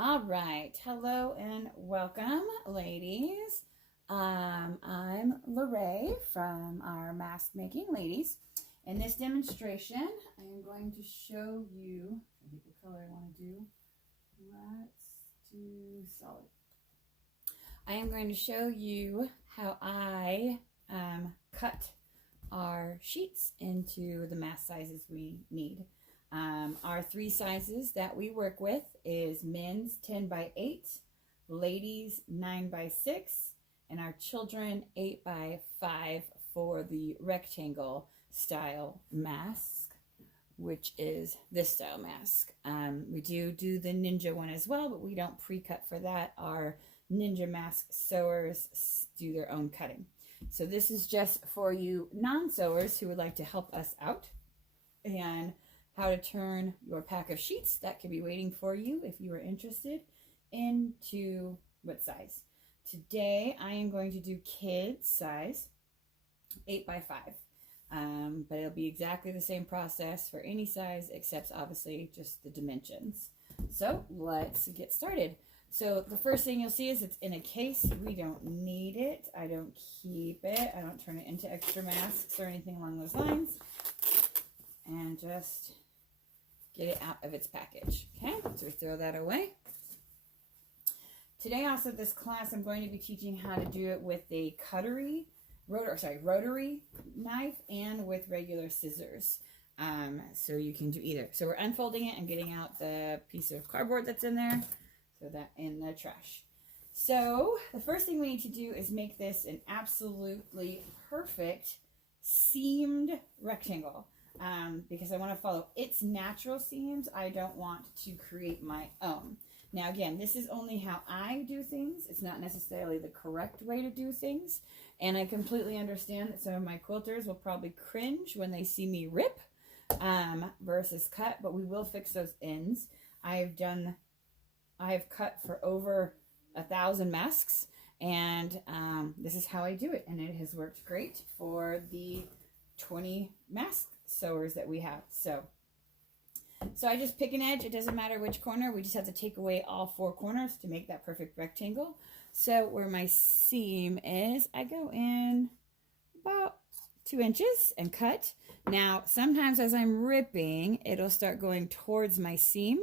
All right. Hello and welcome, ladies. I'm Lorraine from our mask making ladies. In this demonstration, I am going to show you, I think what color I want to do. Let's do solid. I am going to show you how I cut our sheets into the mask sizes we need. Our three sizes that we work with is men's 10 by 8, ladies 9 by 6, and our children 8 by 5 for the rectangle style mask, which is this style mask. We do the ninja one as well, but we don't pre-cut for that. Our ninja mask sewers do their own cutting. So this is just for you non-sewers who would like to help us out, and how to turn your pack of sheets that could be waiting for you if you are interested into what size. Today I am going to do kids size 8 by 5, but it'll be exactly the same process for any size except obviously just the dimensions. So let's get started. So the first thing you'll see is it's in a case. We don't need it. I don't keep it. I don't turn it into extra masks or anything along those lines. And just get it out of its package. Okay, so we throw that away. Today also this class I'm going to be teaching how to do it with a rotary knife and with regular scissors. So you can do either. So we're unfolding it and getting out the piece of cardboard that's in there. So that in the trash. So the first thing we need to do is make this an absolutely perfect seamed rectangle. Because I want to follow its natural seams. I don't want to create my own. Now again, this is only how I do things. It's not necessarily the correct way to do things. And I completely understand that some of my quilters will probably cringe when they see me rip versus cut, but we will fix those ends. I've cut for over 1,000 masks, and this is how I do it. And it has worked great for the 20 mask sewers that we have. So I just pick an edge. It doesn't matter which corner. We just have to take away all 4 corners to make that perfect rectangle. So where my seam is, I go in about 2 inches and cut. Now, sometimes as I'm ripping, it'll start going towards my seam,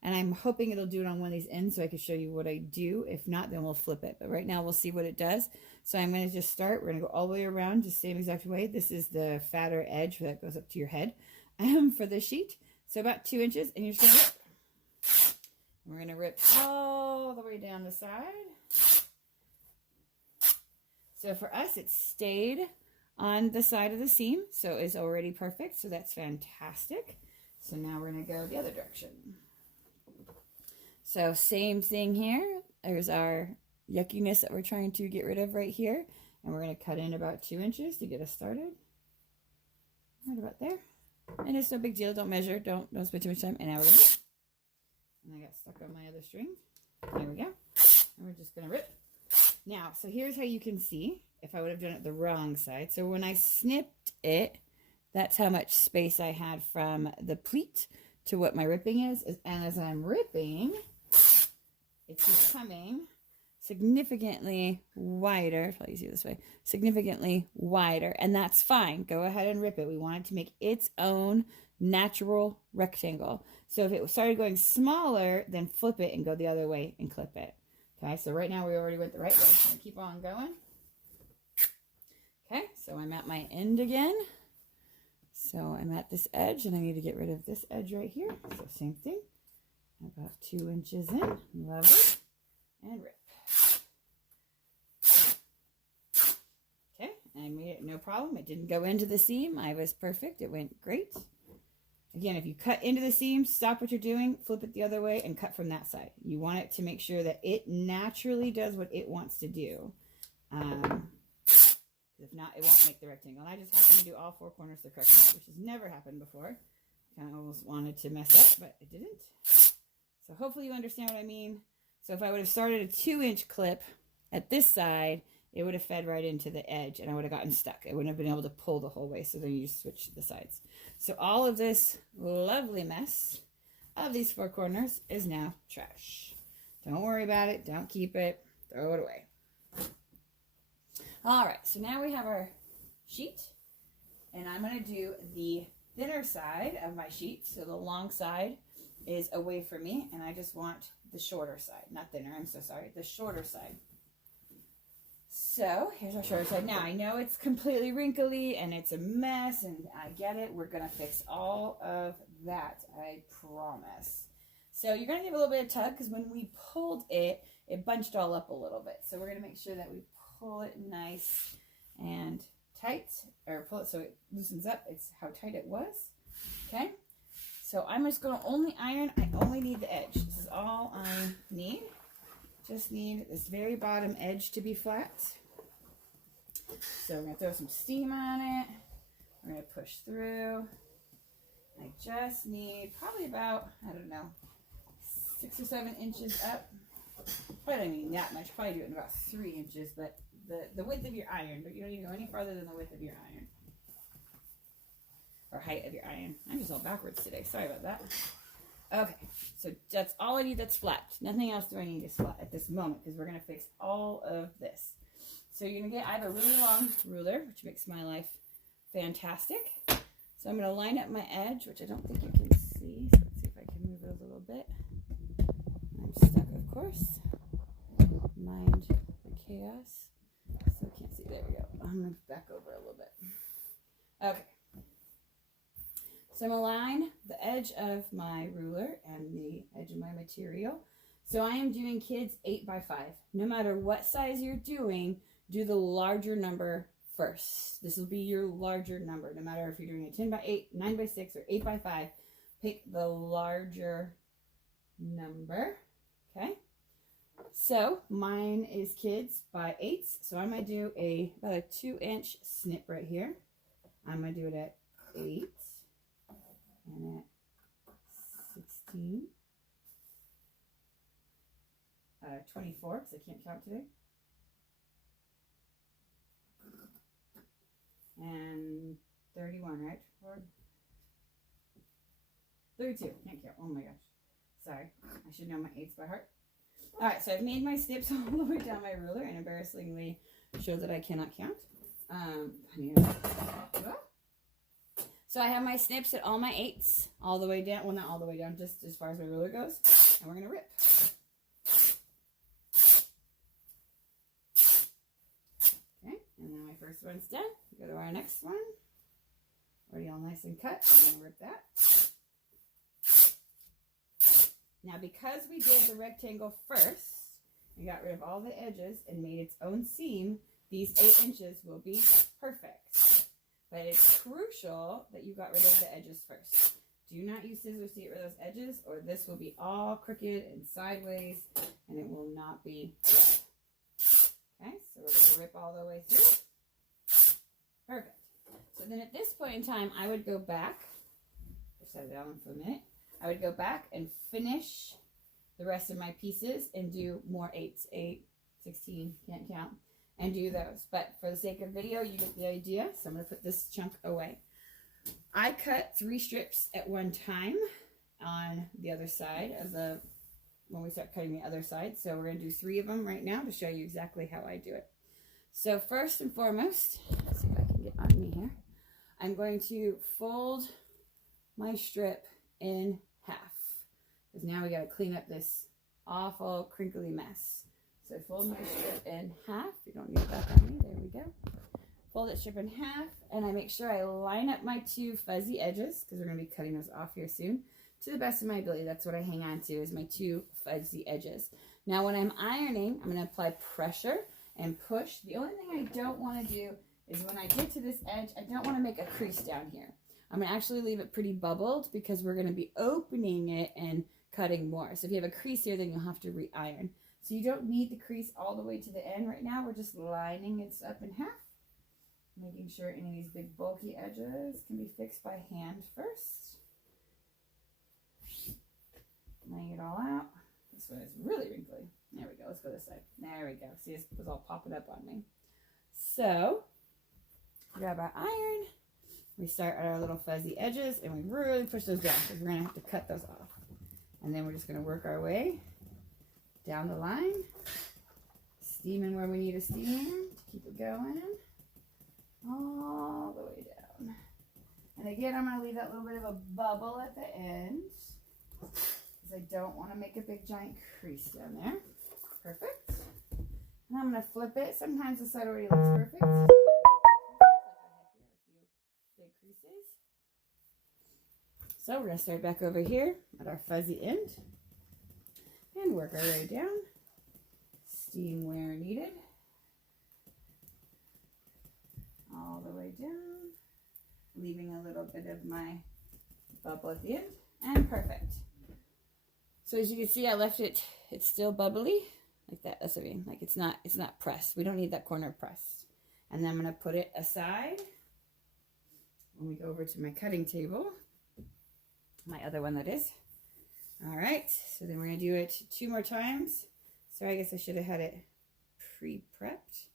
and I'm hoping it'll do it on one of these ends so I can show you what I do. If not, then we'll flip it. But right now we'll see what it does. So I'm going to just start. We're going to go all the way around the same exact way. This is the fatter edge that goes up to your head for the sheet. So about 2 inches, and you're just going to rip. We're going to rip all the way down the side. So for us, it stayed on the side of the seam, so it's already perfect. So that's fantastic. So now we're going to go the other direction. So same thing here. There's our yuckiness that we're trying to get rid of right here. And we're going to cut in about 2 inches to get us started. Right about there. And it's no big deal. Don't measure. Don't spend too much time. And now we're going to rip. And I got stuck on my other string. There we go. And we're just going to rip. Now, so here's how you can see if I would have done it the wrong side. So when I snipped it, that's how much space I had from the pleat to what my ripping is. And as I'm ripping, it's becoming significantly wider. Probably easier this way. Significantly wider. And that's fine. Go ahead and rip it. We want it to make its own natural rectangle. So if it started going smaller, then flip it and go the other way and clip it. Okay, so right now we already went the right way. So I'm going to keep on going. Okay, so I'm at my end again. So I'm at this edge, and I need to get rid of this edge right here. So same thing. About 2 inches in. Lovely. And rip. Okay, I made it no problem. It didn't go into the seam. I was perfect. It went great. Again, if you cut into the seam, stop what you're doing, flip it the other way, and cut from that side. You want it to make sure that it naturally does what it wants to do. If not, it won't make the rectangle. And I just happened to do all 4 corners the correct way, which has never happened before. Kind of almost wanted to mess up, but it didn't. So hopefully you understand what I mean. So if I would have started a 2-inch clip at this side, it would have fed right into the edge and I would have gotten stuck. I wouldn't have been able to pull the whole way. So then you just switch the sides. So all of this lovely mess of these 4 corners is now trash. Don't worry about it. Don't keep it. Throw it away. All right, so now we have our sheet, and I'm going to do the thinner side of my sheet. So the long side is away from me, and I just want the shorter side. Not thinner, I'm so sorry. The shorter side. So here's our shorter side. Now I know it's completely wrinkly and it's a mess, and I get it. We're going to fix all of that, I promise. So you're going to give a little bit of tug because when we pulled it, it bunched all up a little bit. So we're going to make sure that we pull it nice and tight, or pull it so it loosens up. It's how tight it was. Okay. So I'm just going to only iron. I only need the edge. This is all I need. Just need this very bottom edge to be flat. So we're going to throw some steam on it. We're going to push through. I just need probably about, I don't know, 6 or 7 inches up. But I mean that much. Probably do it in about 3 inches, but the width of your iron. But you don't need to go any farther than the width of your iron. Or height of your iron. I'm just all backwards today. Sorry about that. Okay, so that's all I need that's flat. Nothing else do I need is flat at this moment because we're going to fix all of this. So you're going to get, I have a really long ruler, which makes my life fantastic. So I'm going to line up my edge, which I don't think you can see. So let's see if I can move it a little bit. I'm stuck, of course. Mind the chaos. So I can't see. There we go. I'm going to back over a little bit. Okay. So I'm going to line the edge of my ruler and the edge of my material. So I am doing kids 8 by 5. No matter what size you're doing, do the larger number first. This will be your larger number. No matter if you're doing a 10 by 8, 9 by 6, or 8 by 5, pick the larger number. Okay. So mine is kids by 8s. So I'm going to do about a 2-inch snip right here. I'm going to do it at 8. And at 16, 24, because I can't count today, and 31, right? 32, can't count, oh my gosh, sorry, I should know my 8s by heart. All right, so I've made my snips all the way down my ruler, and embarrassingly show that I cannot count. So I have my snips at all my 8s, all the way down. Well, not all the way down, just as far as my ruler goes. And we're going to rip. Okay, and then my first one's done. Go to our next one. Already all nice and cut. I'm going to rip that. Now, because we did the rectangle first, and got rid of all the edges and made its own seam, these 8 inches will be perfect. But it's crucial that you got rid of the edges first. Do not use scissors to get rid of those edges, or this will be all crooked and sideways, and it will not be good. Okay, so we're going to rip all the way through. Perfect. So then at this point in time, I would go back. Just set it down for a minute. I would go back and finish the rest of my pieces and do more 8s. 8, 16, can't count. And do those. But for the sake of video, you get the idea. So I'm going to put this chunk away. I cut 3 strips at one time on the other side of when we start cutting the other side. So we're going to do 3 of them right now to show you exactly how I do it. So first and foremost, let's see if I can get on me here. I'm going to fold my strip in half. Because now we got to clean up this awful crinkly mess. So I fold my strip in half. You don't need it back on me. There we go. Fold it strip in half, and I make sure I line up my 2 fuzzy edges, because we're going to be cutting those off here soon, to the best of my ability. That's what I hang on to, is my 2 fuzzy edges. Now when I'm ironing, I'm going to apply pressure and push. The only thing I don't want to do is when I get to this edge, I don't want to make a crease down here. I'm going to actually leave it pretty bubbled, because we're going to be opening it and cutting more. So if you have a crease here, then you'll have to re-iron. So you don't need the crease all the way to the end right now. We're just lining it up in half, making sure any of these big bulky edges can be fixed by hand first. Laying it all out. This one is really wrinkly. There we go. Let's go this side. There we go. See, this was all popping up on me. So, grab our iron. We start at our little fuzzy edges, and we really push those down, because we're going to have to cut those off. And then we're just going to work our way down the line, steaming where we need to steam to keep it going all the way down. And again, I'm going to leave that little bit of a bubble at the end because I don't want to make a big giant crease down there. Perfect. And I'm going to flip it. Sometimes the side already looks perfect. Like I have here, a few big creases. So we're going to start back over here at our fuzzy end and work our way down. Steam where needed. All the way down. Leaving a little bit of my bubble at the end. And perfect. So as you can see, I left it, it's still bubbly. Like that. That's what I mean. Like it's not pressed. We don't need that corner pressed. And then I'm going to put it aside when we go over to my cutting table. My other one, that is. All right. So then we're going to do it 2 more times. So I guess I should have had it pre-prepped.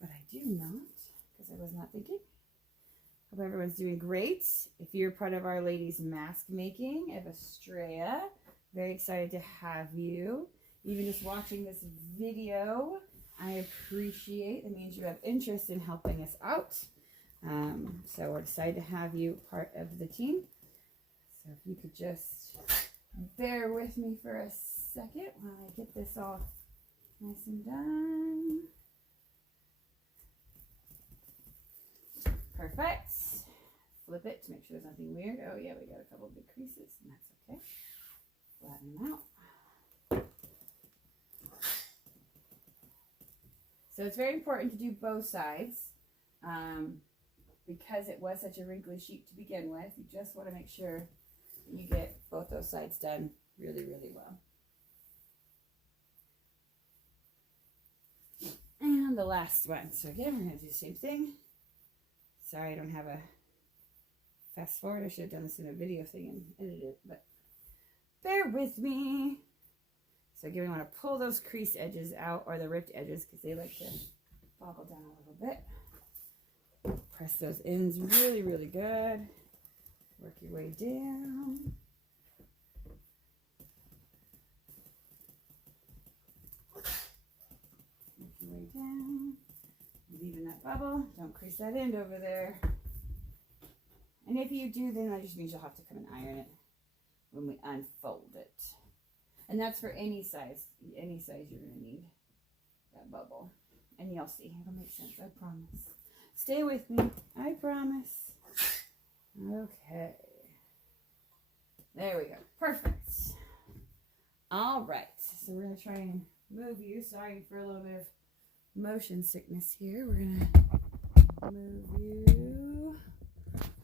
But I do not because I was not thinking. Hope everyone's doing great. If you're part of our ladies mask making of Estrella, very excited to have you. Even just watching this video, I appreciate. It means you have interest in helping us out. So we're excited to have you part of the team. So if you could just bear with me for a second while I get this all nice and done. Perfect. Flip it to make sure there's nothing weird. Oh yeah, we got a couple big creases, and that's okay. Flatten them out. So it's very important to do both sides because it was such a wrinkly sheet to begin with. You just want to make sure you get both those sides done really, really well. And the last one. So again, we're going to do the same thing. Sorry, I don't have a fast forward. I should have done this in a video thing and edited it, but bear with me. So again, we want to pull those crease edges out, or the ripped edges, because they like to boggle down a little bit. Press those ends really, really good. Work your way down. Work your way down. Leaving that bubble. Don't crease that end over there. And if you do, then that just means you'll have to come and iron it when we unfold it. And that's for any size you're going to need that bubble. And you'll see, it'll make sense, I promise. Stay with me, I promise. Okay. There we go, perfect. All right, so we're going to try and move you. Sorry for a little bit of motion sickness here. We're going to move you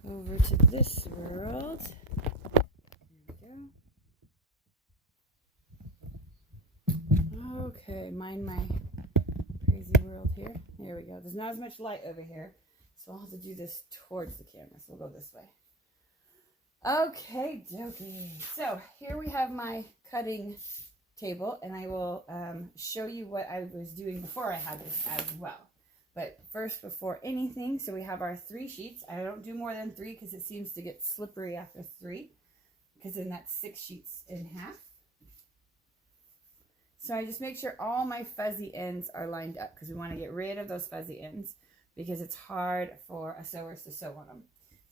over to this world. Okay, mind my crazy world here. There we go. There's not as much light over here, so I'll have to do this towards the camera. So we'll go this way. Okay, dokie. So here we have my cutting table, and I will show you what I was doing before I had this as well. But first, before anything, so we have our 3 sheets. I don't do more than 3 because it seems to get slippery after 3, because then that's 6 sheets in half. So I just make sure all my fuzzy ends are lined up because we want to get rid of those fuzzy ends because it's hard for a sewers to sew on them.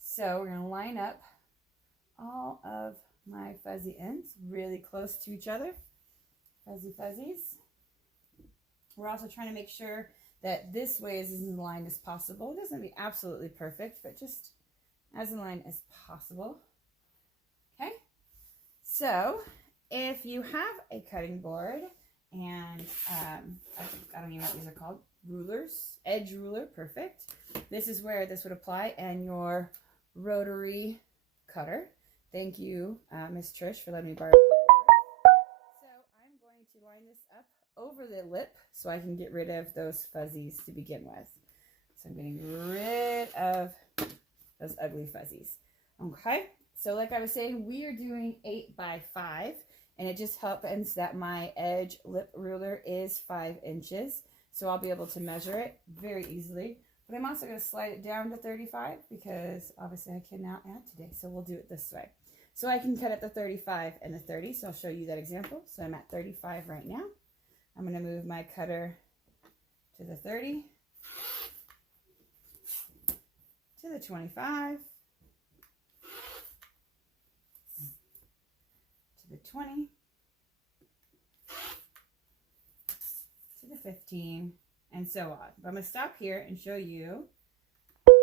So we're going to line up all of my fuzzy ends really close to each other. Fuzzy fuzzies. We're also trying to make sure that this way is as in line as possible. It doesn't have to be absolutely perfect, but just as in line as possible. Okay? So if you have a cutting board and I don't even know what these are called, rulers, edge ruler, perfect. This is where this would apply, and your rotary cutter. Thank you, Miss Trish, for letting me borrow. So I'm going to line this up over the lip so I can get rid of those fuzzies to begin with. So I'm getting rid of those ugly fuzzies. Okay, so like I was saying, we are doing 8 by 5. And it just happens that my edge lip ruler is 5 inches. So I'll be able to measure it very easily. But I'm also going to slide it down to 35 because obviously I cannot add today. So we'll do it this way. So I can cut at the 35 and the 30. So I'll show you that example. So I'm at 35 right now. I'm going to move my cutter to the 30, to the 25, to the 20, to the 15, and so on. But I'm going to stop here and show you if you don't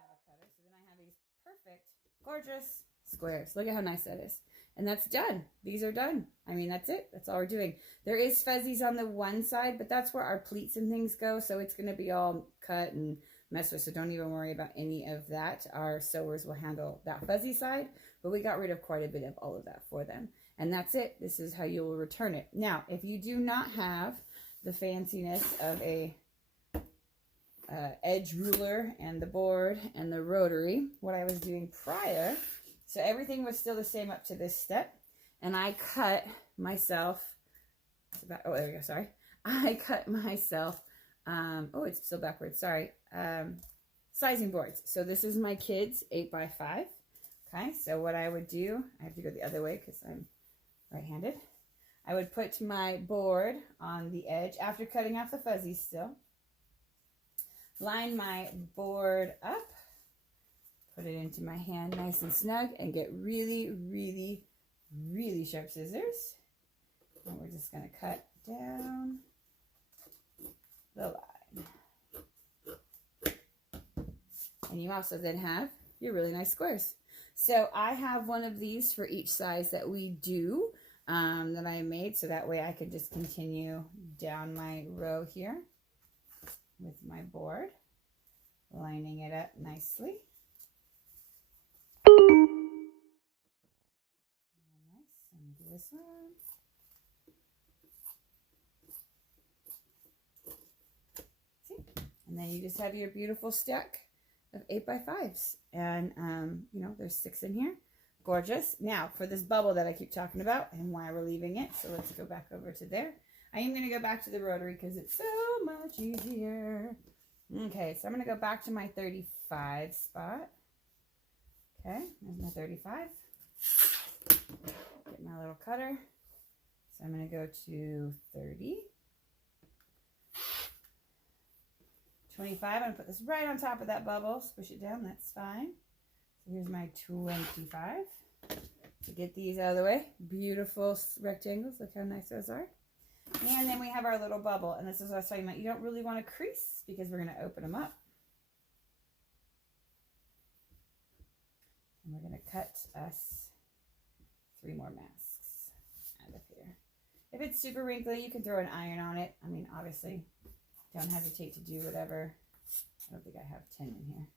have a cutter. So then I have these perfect, gorgeous squares. Look at how nice that is. And that's done. These are done. I mean, that's it. That's all we're doing. There is fuzzies on the one side, but that's where our pleats and things go. So it's going to be all cut and messed with. So don't even worry about any of that. Our sewers will handle that fuzzy side, but we got rid of quite a bit of all of that for them. And that's it. This is how you will return it. Now, if you do not have the fanciness of a edge ruler and the board and the rotary, what I was doing prior, so everything was still the same up to this step, and I cut myself, oh, there we go, sorry. I cut myself, oh, it's still backwards, sorry, sizing boards. So this is my kids' 8x5, okay? So what I would do, I have to go the other way because I'm right-handed. I would put my board on the edge after cutting off the fuzzies still, line my board up, put it into my hand nice and snug, and get really, really, really sharp scissors. And we're just going to cut down the line. And you also then have your really nice squares. So I have one of these for each size that we do, that I made, so that way I could just continue down my row here with my board, lining it up nicely. Nice. And do this one. See? And then you just have your beautiful stack of 8x5s. And, you know, there's 6 in here. Gorgeous. Now, for this bubble that I keep talking about and why we're leaving it. So let's go back over to there. I am going to go back to the rotary because it's so much easier. Okay, so I'm going to go back to my 35 spot. Okay, there's my 35. Get my little cutter. So I'm going to go to 30. 25, I'm going to put this right on top of that bubble. Squish it down, that's fine. So here's my 25. To get these out of the way. Beautiful rectangles, look how nice those are. And then we have our little bubble, and this is what I was talking about. You don't really want to crease because we're going to open them up. And we're going to cut us 3 more masks out of here. If it's super wrinkly, you can throw an iron on it. I mean, obviously, don't hesitate to do whatever. I don't think I have 10 in here.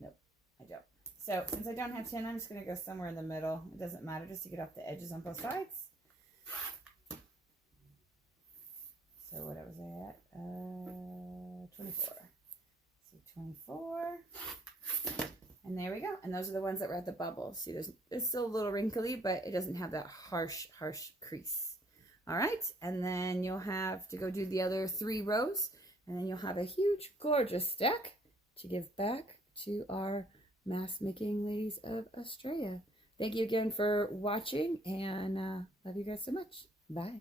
Nope, I don't. So since I don't have 10, I'm just going to go somewhere in the middle. It doesn't matter, just to get off the edges on both sides. So what was I at? 24. So 24. And there we go. And those are the ones that were at the bubble. See, it's still a little wrinkly, but it doesn't have that harsh crease. All right. And then you'll have to go do the other 3 rows. And then you'll have a huge, gorgeous stack to give back to our mask making ladies of Australia. Thank you again for watching, and love you guys so much. Bye.